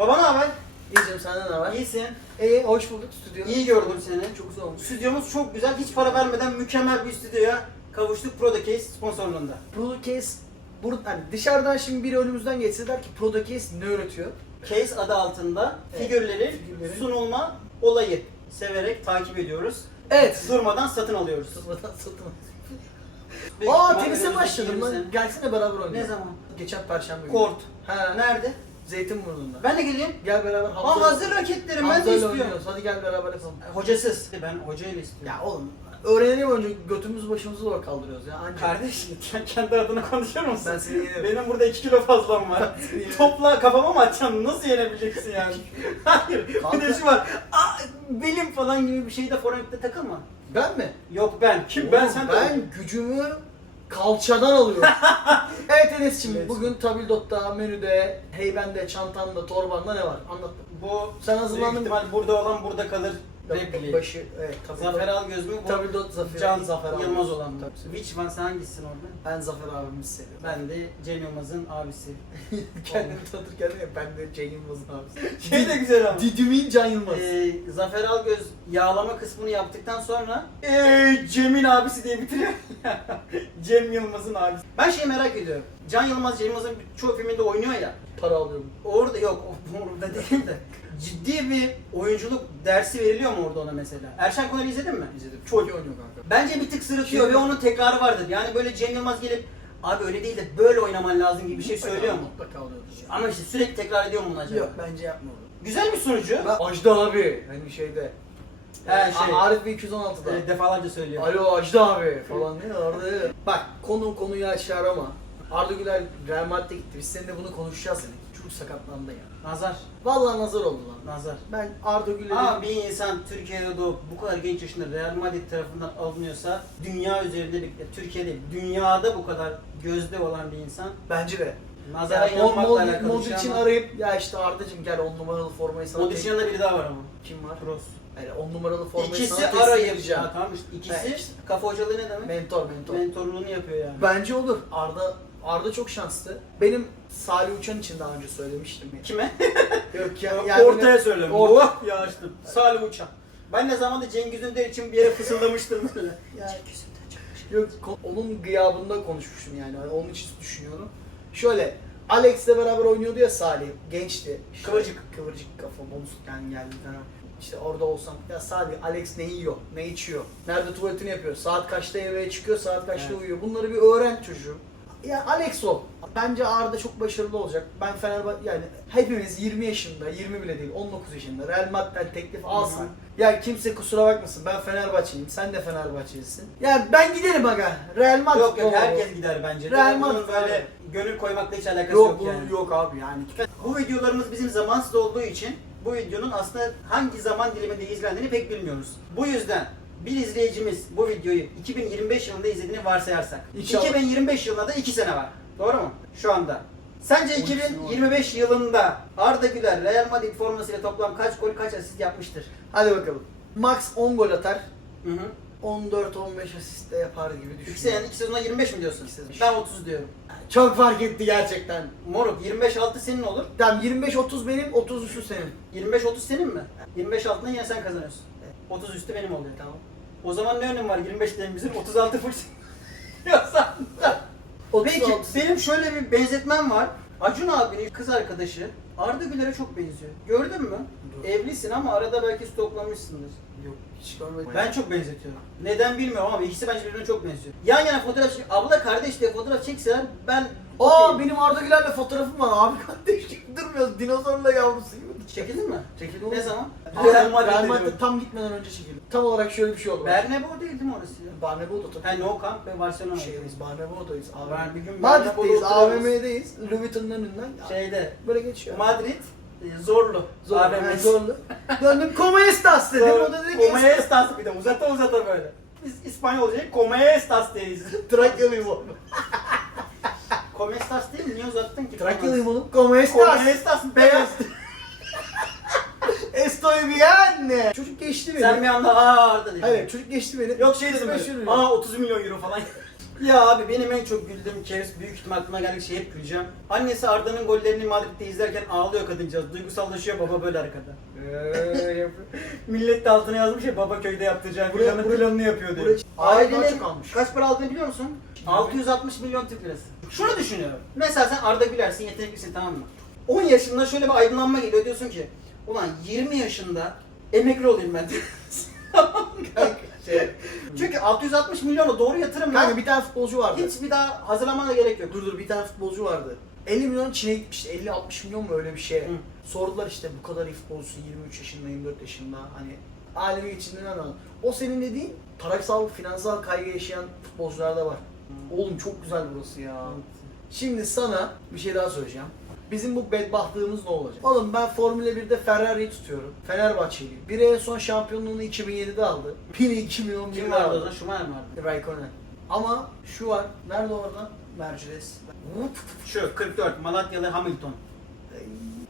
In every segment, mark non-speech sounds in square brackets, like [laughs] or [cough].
Baba ne haber? İyicim senden ne var? İyisin. İyi, hoş bulduk stüdyo. İyi gördüm seni. Çok güzel olmuş. Stüdyomuz çok güzel. Hiç para vermeden mükemmel bir stüdyoya kavuştuk. Product Case sponsorluğunda. Prodocase, burada, hani dışarıdan şimdi biri önümüzden geçse der ki Prodocase ne üretiyor? Case adı altında Evet, figürleri figürleri. sunulma olayı severek takip ediyoruz. Evet. Durmadan satın alıyoruz. Sıfırdan satın. Büyük Aa tenise başladım lan. sene. Gelsene beraber oynayalım. Ne zaman? Geçen perşembe günü. Kort. Ha. Nerede? Zeytinburnu'nda. Ben de geleyim. Gel beraber Aa hazır raketlerim ben de Hamza'yla istiyorum. oynuyoruz. Hadi gel beraber yapalım. Hocasız. Ben hocayla istiyorum. Ya oğlum öğrenelim önce götümüzü başımızı zor kaldırıyoruz ya. Anca. Kardeş sen kendi adına konuşur musun? Ben seni yenerim. Benim burada 2 kilo fazlam var. [laughs] Topla kafama mı atacaksın? Nasıl yenebileceksin yani? [laughs] Hayır. Bir de şu var. Aa, belim falan gibi bir şeyde forenkte takılma. Ben mi? Yok ben. Kim? ben Oğlum, sen de Ben gücümü kalçadan alıyorum. [laughs] evet Enes'cim Evet. bugün Tabildot'ta, menüde, heybende, çantanda, torbanda ne var? Anlat. Bu Sen büyük hazırlandın mı? ihtimal burada olan burada kalır repliği. Başı, evet Tabildot. Zafer Algöz mü? Bu Tabildot Zafer. Can Zafer abi. Yılmaz olan? Tabii. Which one sen hangisisin orada? Ben Zafer abimi seviyorum. Ben de Cem Yılmaz'ın abisi. [laughs] Kendimi tanıtırken de ben de Can Yılmaz'ın abisi. [laughs] Şey de güzel ama. Didümin Can Yılmaz. Ee, Zafer Algöz yağlama kısmını yaptıktan sonra ee, Cem'in abisi diye bitiriyor. [laughs] Cem Yılmaz'ın abisi. Ben şeyi merak ediyorum. Can Yılmaz, Cem Yılmaz'ın çoğu filminde oynuyor ya. Para alıyorum. Orada yok, orada değil de. Ciddi bir oyunculuk dersi veriliyor mu orada ona mesela? Erşen Kuner'i izledin mi? İzledim. Çok iyi oynuyor kanka. Bence bir tık sırıtıyor Şimdi- ve onun tekrarı vardır. Yani böyle Cem Yılmaz gelip abi öyle değil de böyle oynaman lazım gibi bir şey Mutlaka- söylüyor mu? Mutlaka alıyordur. Ama işte sürekli tekrar ediyor mu bunu acaba? Yok bence yapmıyor. Güzel bir sunucu. Ben Ajda abi hani şeyde. He, He şey. şey. Arif 216'da. Evet, defalarca söylüyor. Alo Ajda abi falan diye orada. Bak konu konuyu aşar ama Arda Güler Real Madrid'e gitti. Biz seninle bunu konuşacağız dedik. Çocuk sakatlandı ya. Nazar. Vallahi nazar oldu lan. Nazar. Ben Arda Güler'i Ama bir insan Türkiye'de doğup bu kadar genç yaşında Real Madrid tarafından alınıyorsa dünya üzerinde bir, Türkiye değil, dünyada bu kadar gözde olan bir insan bence de. Nazar'a Yani inanmakla Mod- alakalı bir Modric'in şey ama arayıp ya işte Arda'cım gel 10 numaralı formayı sana Modric'in yanında biri daha var ama. kim var? Kroos. Yani 10 numaralı formayı İkisi sana teslim arayıp edeceğim. ya tamam işte ikisi Evet, kafa hocalığı ne demek? Mentor mentor. Mentorluğunu yapıyor yani. Bence olur. Arda Arda çok şanslı. Benim Salih Uçan için daha önce söylemiştim. Ya. Kime? [laughs] Yok ya, Ortaya yani söylüyorum. Orta- Oh ya. Salih Uçan. Ben ne zamanda Cengiz Ünder için bir yere fısıldamıştım böyle. Yani- [laughs] Yok ko- onun gıyabında konuşmuştum yani. Hani onun için düşünüyorum. Şöyle Alex'le beraber oynuyordu ya Salih. Gençti. İşte Kıvırcık. Kıvırcık kafa bonus yani geldi falan. İşte orada olsam ya Salih Alex ne yiyor, ne içiyor, nerede tuvaletini yapıyor, saat kaçta eve çıkıyor, saat kaçta Evet. uyuyor. Bunları bir öğren çocuğum. Ya Alex ol. Bence Arda çok başarılı olacak. Ben Fenerbahçe yani hepimiz 20 yaşında, 20 bile değil 19 yaşında Real Madrid'den teklif hı. Ya kimse kusura bakmasın ben Fenerbahçeliyim, sen de Fenerbahçelisin. Ya ben giderim aga. Real Madrid Yok yok herkes gider bence. Real Madrid böyle gönül koymakla hiç alakası Yok, yok, bu- yani. yok abi yani. Bu videolarımız bizim zamansız olduğu için bu videonun aslında hangi zaman diliminde izlendiğini pek bilmiyoruz. Bu yüzden bir izleyicimiz bu videoyu 2025 yılında izlediğini varsayarsak. İnşallah. 2025 yılında da 2 sene var. Doğru mu? Şu anda. Sence 12 sene var. 2025 yılında Arda Güler Real Madrid formasıyla toplam kaç gol kaç asist yapmıştır? Hadi bakalım. Max 10 gol atar. Hı hı. 14-15 asist de yapar gibi İki, sene, düşünüyorum. iki sezonda 25 mi diyorsun? İki. Ben 30 diyorum. Çok fark etti gerçekten. Moruk 25-6 senin olur. Tamam 25-30 benim, 30 üstü senin. 25-30 senin mi? 25 altından yine sen kazanıyorsun. 30 üstü benim oluyor. Tamam. O zaman ne önüm var 25 diyelim bizim 36 full [laughs] Yoksa- Peki 36. benim şöyle bir benzetmem var. Acun abinin kız arkadaşı Arda Güler'e çok benziyor. Gördün mü? Dur. Evlisin ama arada belki stoklamışsındır. Yok hiç görmedim. Ben çok benzetiyorum. Neden bilmiyorum ama ikisi bence birbirine çok benziyor. Yan yana fotoğraf çek, abla kardeş diye fotoğraf çekseler ben Aa benim Arda Güler'le fotoğrafım var. Abi [laughs] kardeş durmuyoruz. Dinozorla yavrusu gibi. Çekildin mi? Çekildi Ne zaman? Real Real Madrid, Madrid'de Real Madrid diyorum. tam gitmeden önce çekildi. Tam olarak şöyle bir şey oldu. Bernabeu değil mi orası ya? Barnabeu'da tabii. Ha No Camp ve Barcelona. Şeydeyiz, Barnabeu'dayız. Ben bir gün Madrid'deyiz, oturuyoruz. AVM'deyiz. Louis Vuitton'un önünden. Şeyde Böyle geçiyor. Madrid e, zorlu. Zor, AVM. yani zorlu. Döndüm Como estas dedim. O da dedi ki Como estas bir de uzata uzata böyle. Biz İspanyolcayı como estas diyeyiz. [laughs] Trakya limonu. como estas değil mi? Niye uzattın ki? Trakya limonu. Como Como estas. estas beyaz. Estoy bien. Çocuk geçti beni. Sen bir anda aa Arda dedin. Hayır çocuk geçti beni. Yok şey dedim 35 böyle. Aa 30 milyon euro falan. [laughs] Ya abi benim en çok güldüğüm kez büyük ihtimal aklıma geldikçe şey hep güleceğim. Annesi Arda'nın gollerini Madrid'de izlerken ağlıyor kadıncağız. Duygusallaşıyor baba böyle arkada. [laughs] Millet de altına yazmış ya baba köyde yaptıracağı Buraya- planı buraya- planını yapıyor diye. buraya- Ailenin çok almış. kaç para aldığını biliyor musun? 660 milyon Türk lirası. Şunu düşünüyorum. Mesela sen Arda Güler'sin, yeteneklisin tamam mı? 10 yaşında şöyle bir aydınlanma geliyor diyorsun ki ulan 20 yaşında emekli olayım ben. [laughs] Şey, Çünkü 660 milyonu doğru yatırım kanka ya. bir tane futbolcu vardı. Hiç bir daha hazırlamana gerek yok. Dur dur bir tane futbolcu vardı. 50 milyon Çin'e gitmişti. 50-60 milyon mu öyle bir şey. Hı. Sordular işte bu kadar iyi futbolcusun 23 yaşında 24 yaşında hani alemi içinden anladın. O senin dediğin parasal, finansal kaygı yaşayan futbolcular da var. Oğlum çok güzel burası ya. Şimdi sana bir şey daha söyleyeceğim. Bizim bu bedbahtlığımız ne olacak? Oğlum ben Formula 1'de Ferrari'yi tutuyorum. Fenerbahçeliyim. Biri en son şampiyonluğunu 2007'de aldı. Biri 2011'de Kim vardı o aldı. zaman? Schumacher mi vardı? Raikkonen. Ama şu var. Nerede orada? Mercedes. Şu 44 Malatyalı Hamilton.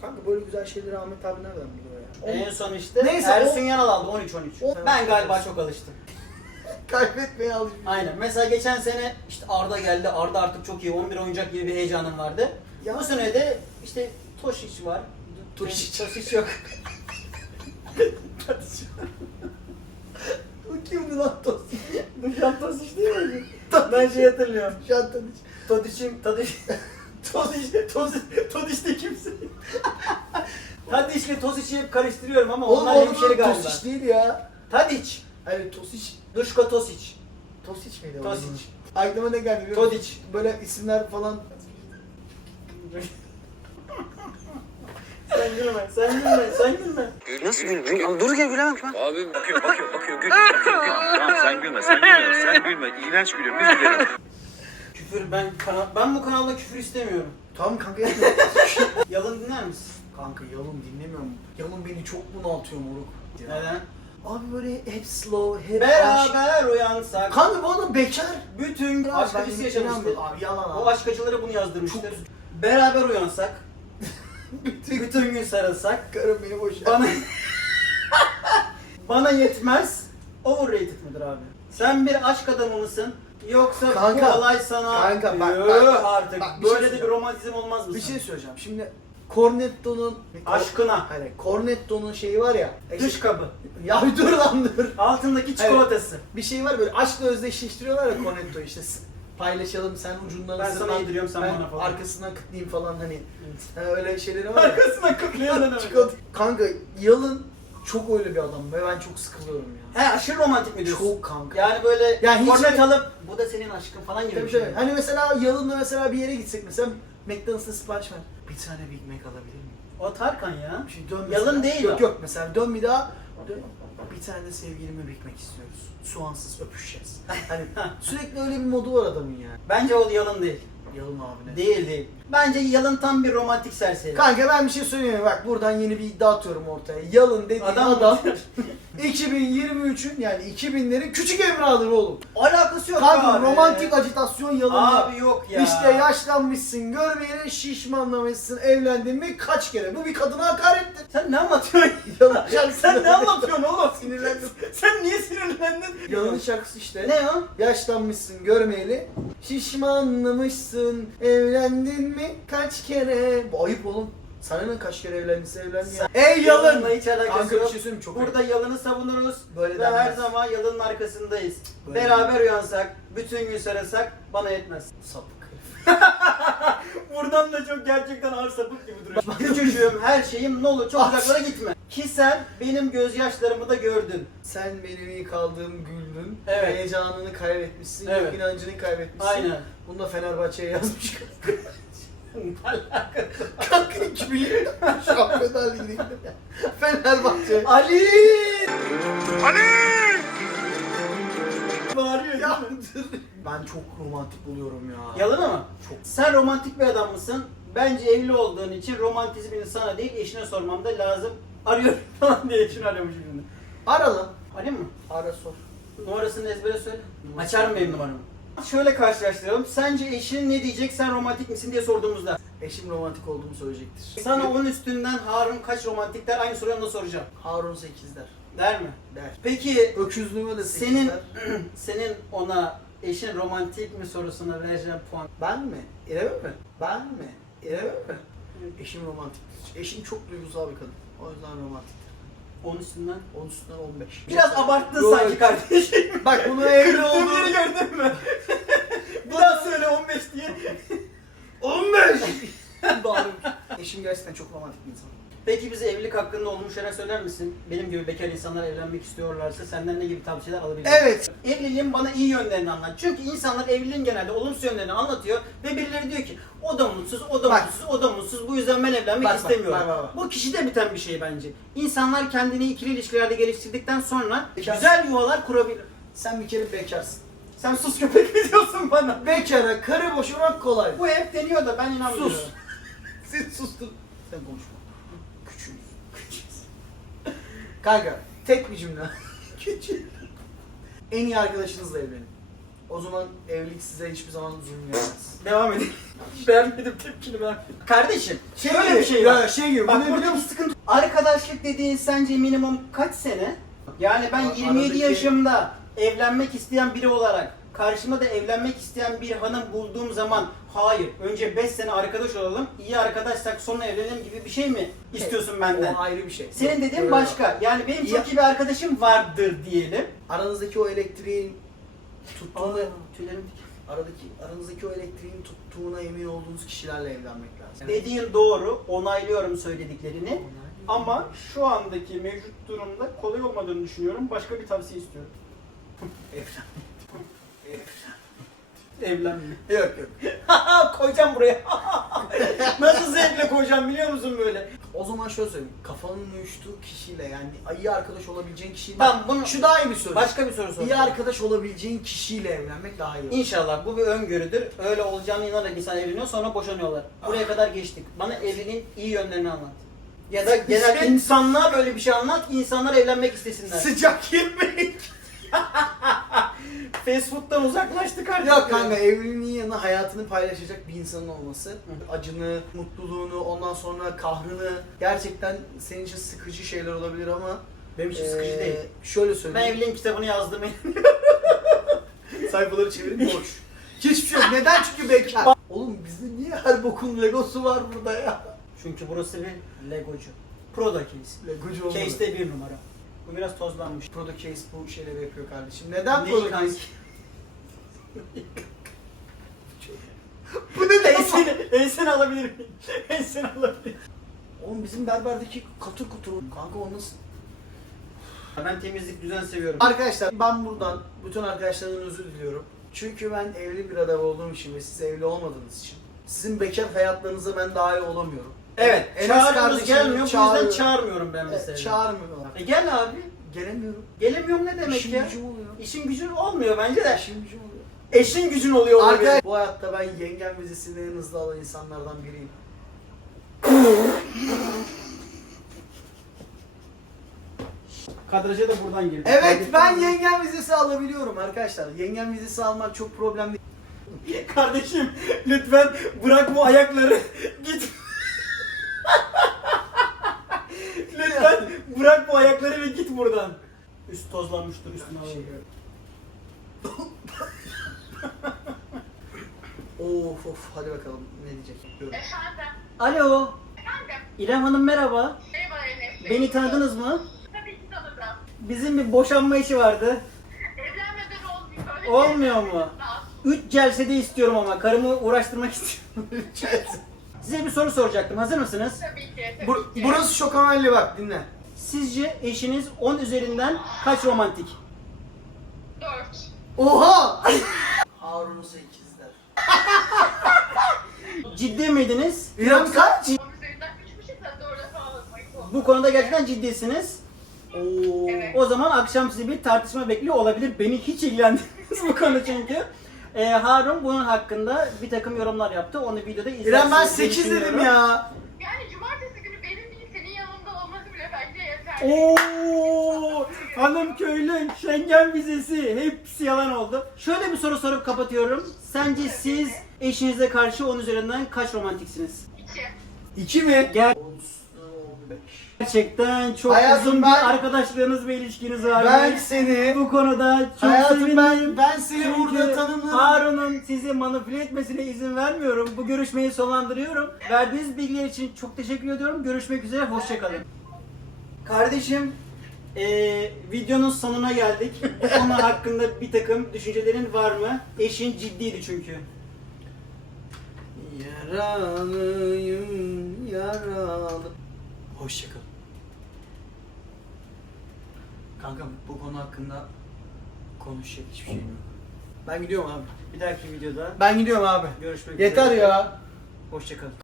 Kanka böyle güzel şeyleri Ahmet abi nereden biliyor ya? En son işte Neyse, Ersun o- Yanal aldı 13 13. O- Ben galiba çok alıştım. [laughs] Kaybetmeye alışmış. Aynen. Mesela geçen sene işte Arda geldi. Arda artık çok iyi. 11 oyuncak gibi bir heyecanım vardı. Ya- Bu sene de işte Tošić var. Tošić. Tošić yok. [laughs] O kimdi lan Tosun? Dušan Tošić değil mi? ben şey hatırlıyorum. Şantan hiç. Tadiç'im, Tadiç, [laughs] Tadiç, Tadiç, Tadiç de kimsin? [laughs] Tadiç'le Tosic'i hep karıştırıyorum ama Oğlum onlar oğlum hemşeri galiba. Tosic değil ya. Tadiç, Evet Tosic. Duşko Tosic, Tosic miydi? o? Tosic, Aklıma ne geldi? biliyor musun? Todiç. Böyle isimler falan. Sen gülme, sen gülme, sen gülme. Nasıl gülmüyor? Dur gel gülemem ben. Abi bakıyor bakıyor bakıyor gül bakıyor gül. Tamam sen gülme sen gülme sen gülme. İğrenç gülüyor biz gülelim. Küfür, ben kanal, ben bu kanalda küfür istemiyorum. Tamam kanka yapma. [laughs] Yalın dinler misin? kanka Yalın dinlemiyorum. Yalın beni çok bunaltıyor moruk. Ya. Neden? Abi böyle hep slow, hep aşk. Beraber uyansak, Kanka bu adam bekar. bütün Ya aşk ben acısı inanmıyorum. yaşamıştır. Abi yalan abi. O aşk acıları bunu yazdırmıştır. Beraber uyansak, [laughs] Bütün bütün gün sarılsak, karım beni boş ver. Bana [laughs] Bana yetmez. Overrated midir abi? Sen bir aşk adamı mısın? Yoksa Kanka, bu olay sana kanka bak, bak, bak, artık bak, bir şey böyle de bir söyleyeceğim. romantizm olmaz mısın? Bir şey söyleyeceğim. Şimdi Cornetto'nun Aşkına. Hayır, Cornetto'nun şeyi var ya. Dış kabı. Ya bir [laughs] dur lan dur. Altındaki çikolatası. Bir şey var böyle aşkla özdeşleştiriyorlar ya Cornetto işte s- paylaşalım sen ucundan Ben sana yediriyorum, sen ben bana falan. Arkasından kıtlayayım falan hani. Ha, öyle şeyleri var ya. Arkasına? Çikolata- Kanka Yalın çok öyle bir adam ve ben çok sıkılıyorum ya. He aşırı romantik mi diyorsun? Çok kanka. Yani böyle Yani hiç- kornet alıp bu da senin aşkın falan gibi Tabii bir şey. tabii. Hani mesela Yalın'la mesela bir yere gitsek mesela McDonald's'a sipariş ver. Bir tane Big Mac alabilir miyim? O Tarkan ya. Bir şey dön Yalın mesela. değil Yok o. yok mesela dön bir daha. Bir tane de sevgilime Big Mac istiyoruz. Soğansız öpüşeceğiz. Hani sürekli öyle bir modu var adamın yani. Bence o yalın değil. Yalın abi ne? Değil değil. Bence yalın tam bir romantik serseri. Kanka ben bir şey söyleyeyim mi? Bak buradan yeni bir iddia atıyorum ortaya. Yalın dediğin Adam- adam, [laughs] [laughs] 2023'ün yani 2000'lerin küçük evladır oğlum. Alakası yok Kanka abi. romantik acitasyon yalınla. Abi yok ya. İşte yaşlanmışsın, görmeyeli şişmanlamışsın, evlendin mi kaç kere? Bu bir kadına hakarettir. Sen ne anlatıyorsun? [laughs] Yalan şarkısı. Sen ne anlatıyorsun oğlum? [laughs] Sinirlendim. Sen niye sinirlendin? Yalın şarkısı işte. Ne o? Yaşlanmışsın görmeyeli, şişmanlamışsın, evlendin mi kaç kere? Bu ayıp oğlum. Sana ne kaç kere evlendiyse evlendi ya. Ey yalın! Yalınla hiç alakası Kanka bir yok. şey söyleyeyim mi? çok Burada yalını savunuruz Böyle ve her zaman yalının arkasındayız. Böyle Beraber uyansak, bütün gün sarılsak bana yetmez. sapık. [laughs] Buradan da çok gerçekten ağır sapık gibi duruyor. Küçücüğüm, her şeyim ne olur çok uzaklara gitme. Ki sen benim gözyaşlarımı da gördün. Sen benim iyi kaldığım güldün. Evet. Heyecanını kaybetmişsin. Evet. inancını kaybetmişsin. Aynen. Bunu da Fenerbahçe'ye yazmış. [laughs] Kanka 2020 Şampiyonlar Ligi'nde. Fenerbahçe. Ali! Bağırıyor Ya mi? Ben çok romantik buluyorum ya. Yalan ama. Çok. Sen romantik bir adam mısın? Bence evli olduğun için romantizmini sana değil eşine sormam da lazım. Arıyorum [laughs] falan diye eşini arıyormuşum şimdi. Ara lan. Arayayım mı? Ara sor. Numarasını ezbere söyle. Açar mı benim numaramı? Şöyle karşılaştıralım. Sence eşin ne diyecek sen romantik misin diye sorduğumuzda. Eşim romantik olduğumu söyleyecektir. Sana onun üstünden Harun kaç romantik der aynı soruyu ona soracağım. Harun 8 der. Der mi? Der. Peki Öküzlüğüme de 8 senin der. [clears throat] senin ona eşin romantik mi sorusuna vereceğim puan. Ben mi? İrem mi? Ben mi? İrem mi? Eşim romantik. Eşim çok duygusal bir kadın. O yüzden romantik. 10 üstünden. Onun üstünden 15. Biraz abarttın Yok, sanki kardeşim. [laughs] Bak bunu [laughs] evli olduğunu... yeri gördün mü? [laughs] bir daha söyle 15 diye. 15! Bağırım. Eşim gerçekten çok romantik bir insan. Peki bize evlilik hakkında olmuş şeyler söyler misin? Benim gibi bekar insanlar evlenmek istiyorlarsa senden ne gibi tavsiyeler alabilirim? Evet. Evliliğin bana iyi yönlerini anlat. Çünkü insanlar evliliğin genelde olumsuz yönlerini anlatıyor ve birileri diyor ki o da mutsuz, o da Bak. mutsuz, o da mutsuz. Bu yüzden ben evlenmek Bak, bak, istemiyorum. bak, bak, bak. Bu kişide biten bir şey bence. İnsanlar kendini ikili ilişkilerde geliştirdikten sonra Bekar. güzel yuvalar kurabilir. Sen bir kere bekarsın. Sen sus köpek mi diyorsun bana? Bekara karı boşamak kolay. Bu hep deniyor da ben inanmıyorum. Sus. [laughs] Sen sustun. Sen konuşma. Küçüğüz. Küçüğüz. Kanka tek bir cümle. [laughs] Küçük. En iyi arkadaşınızla evlenin. O zaman evlilik size hiçbir zaman zulüm vermez. Devam edin. [laughs] Beğenmedim tepkini beğenmedim. Kardeşim, Şey şöyle gibi, bir şey ya var. şey gibi, bu Bak ne biliyor buradaki musun? sıkıntı. Arkadaşlık dediğin sence minimum kaç sene? Yani ben Ar- 27 aradaki- yaşımda evlenmek isteyen biri olarak karşıma da evlenmek isteyen bir hanım bulduğum zaman hayır önce 5 sene arkadaş olalım iyi arkadaşsak sonra evlenelim gibi bir şey mi istiyorsun benden? O ayrı bir şey. Senin dediğin başka. Yani benim Ya- çok iyi bir arkadaşım vardır diyelim. Aranızdaki o elektriğin tuttuğunu, tüylerim aradaki aranızdaki o elektriğin tuttuğuna emin olduğunuz kişilerle evlenmek lazım. Dediğin doğru, onaylıyorum söylediklerini. Ama şu andaki mevcut durumda kolay olmadığını düşünüyorum. Başka bir tavsiye istiyorum. Evlen. [laughs] Evlenme. Yok yok. [laughs] koyacağım buraya. [laughs] Nasıl zevkle koyacağım biliyor musun böyle? O zaman şöyle söyleyeyim. Kafanın uyuştuğu kişiyle yani iyi arkadaş olabileceğin kişiyle. Tamam, bunu- Şu daha iyi bir soru. Başka bir soru İyi soracağım. arkadaş olabileceğin kişiyle evlenmek daha iyi olur. İnşallah bu bir öngörüdür. Öyle olacağını inanarak insan evleniyor sonra boşanıyorlar. Buraya kadar geçtik. Bana evliliğin iyi yönlerini anlat. Ya da genel insanlığa böyle bir şey anlat ki insanlar evlenmek istesinler. Sıcak yemek. Fast food'dan uzaklaştık artık. Yok kanka evliliğin yanına hayatını paylaşacak bir insanın olması. Acını, mutluluğunu, ondan sonra kahrını gerçekten senin için sıkıcı şeyler olabilir ama Benim için sıkıcı değil. Şöyle Ben söyleyeyim. evliliğin kitabını yazdım. [laughs] sayfaları çevirip boş. Hiçbir şey yok. Neden? Çünkü bekar. Oğlum bizde niye her bokun legosu var burada ya? Çünkü burası bir Legocu. Proda case. Legocu olmadı. Case'de bir numara. Bu biraz tozlanmış. Prodo Case bu şeyleri yapıyor kardeşim. Neden Neyi Prodo kanki? Case? [laughs] bu ne demek? Enseni, enseni alabilir miyim? [laughs] Enseni alabilir miyim? Oğlum bizim berberdeki katır kutur. Kanka o nasıl? Ben temizlik düzen seviyorum. Arkadaşlar ben buradan bütün arkadaşlarımdan özür diliyorum. Çünkü ben evli bir adam olduğum için ve siz evli olmadığınız için sizin bekar hayatlarınıza ben dahil olamıyorum. Evet, Enes çağırıyoruz kardeşimi gelmiyor. Bu yüzden çağırmıyorum ben Evet, mesela. çağırmıyorlar. E gel abi. Gelemiyorum. Gelemiyorum ne demek İşim ya? gücüm oluyor. İşin gücün olmuyor bence de. İşim gücüm oluyor. Eşin gücün oluyor olabilir. Arkadaşlar bu hayatta ben yengem vizesini en hızlı alan insanlardan biriyim. Kadraja da buradan girdi. Evet ben yengem vizesi alabiliyorum arkadaşlar. Yengem vizesi almak çok problem değil. Kardeşim lütfen bırak bu ayakları. Git. Lütfen bırak bu ayakları ve git buradan. Üst tozlanmıştır üstüne alalım. [laughs] Of of hadi bakalım ne diyecek. Diyorum. Efendim, Alo. efendim. İrem Hanım merhaba. Merhaba Enes Bey. Beni tanıdınız mı? Tabii ki tanıdım. Bizim bir boşanma işi vardı. Evlenmeden olmuyor. Öyle Olmuyor mu? Üç celsede istiyorum ama karımı uğraştırmak [laughs] istiyorum. Size bir soru soracaktım. Hazır mısınız? Tabii ki. Tabii Bur- ki. burası şokamelli bak dinle. Sizce eşiniz 10 üzerinden kaç romantik? Dört. Oha! [laughs] Harun ikizler. [laughs] Ciddi miydiniz? İrem kaç? Onun üzerinden üç buçuk da dörde falan atmak. Bu konuda gerçekten ciddisiniz. Oo. Evet. O zaman akşam sizi bir tartışma bekliyor olabilir. Beni hiç ilgilendirmez bu konu çünkü. Ee, Harun bunun hakkında bir takım yorumlar yaptı. Onu videoda izlersiniz. İrem ben diye 8 dedim düşünüyorum. ya. Yani cumartesi günü benim değil senin yanında olması bile bence yeter. Oo, hanım köylü, Schengen vizesi hepsi yalan oldu. Şöyle bir soru sorup kapatıyorum. Sence siz eşinize karşı 10 üzerinden kaç romantiksiniz? İki. 2 mi? Gel. 15. Gerçekten çok Hayatım uzun ben- bir arkadaşlığınız ve ilişkiniz var. Ben seni bu konuda çok Hayatım sevindim. ben ben seni Çünkü burada tanımladım. Harun'un sizi manipüle etmesine izin vermiyorum. Bu görüşmeyi sonlandırıyorum. Verdiğiniz bilgiler için çok teşekkür ediyorum. Görüşmek üzere, hoşçakalın. Kardeşim, eee, videonun sonuna geldik. Bu konu [laughs] hakkında bir takım düşüncelerin var mı? Eşin ciddiydi çünkü. Yaralıyım yaralı. Hoşçakalın. Kanka bu konu hakkında konuşacak hiçbir şey yok. Ben gidiyorum abi. Bir dahaki videoda Ben gidiyorum abi. görüşmek Yeter üzere. ya. Hoşçakalın.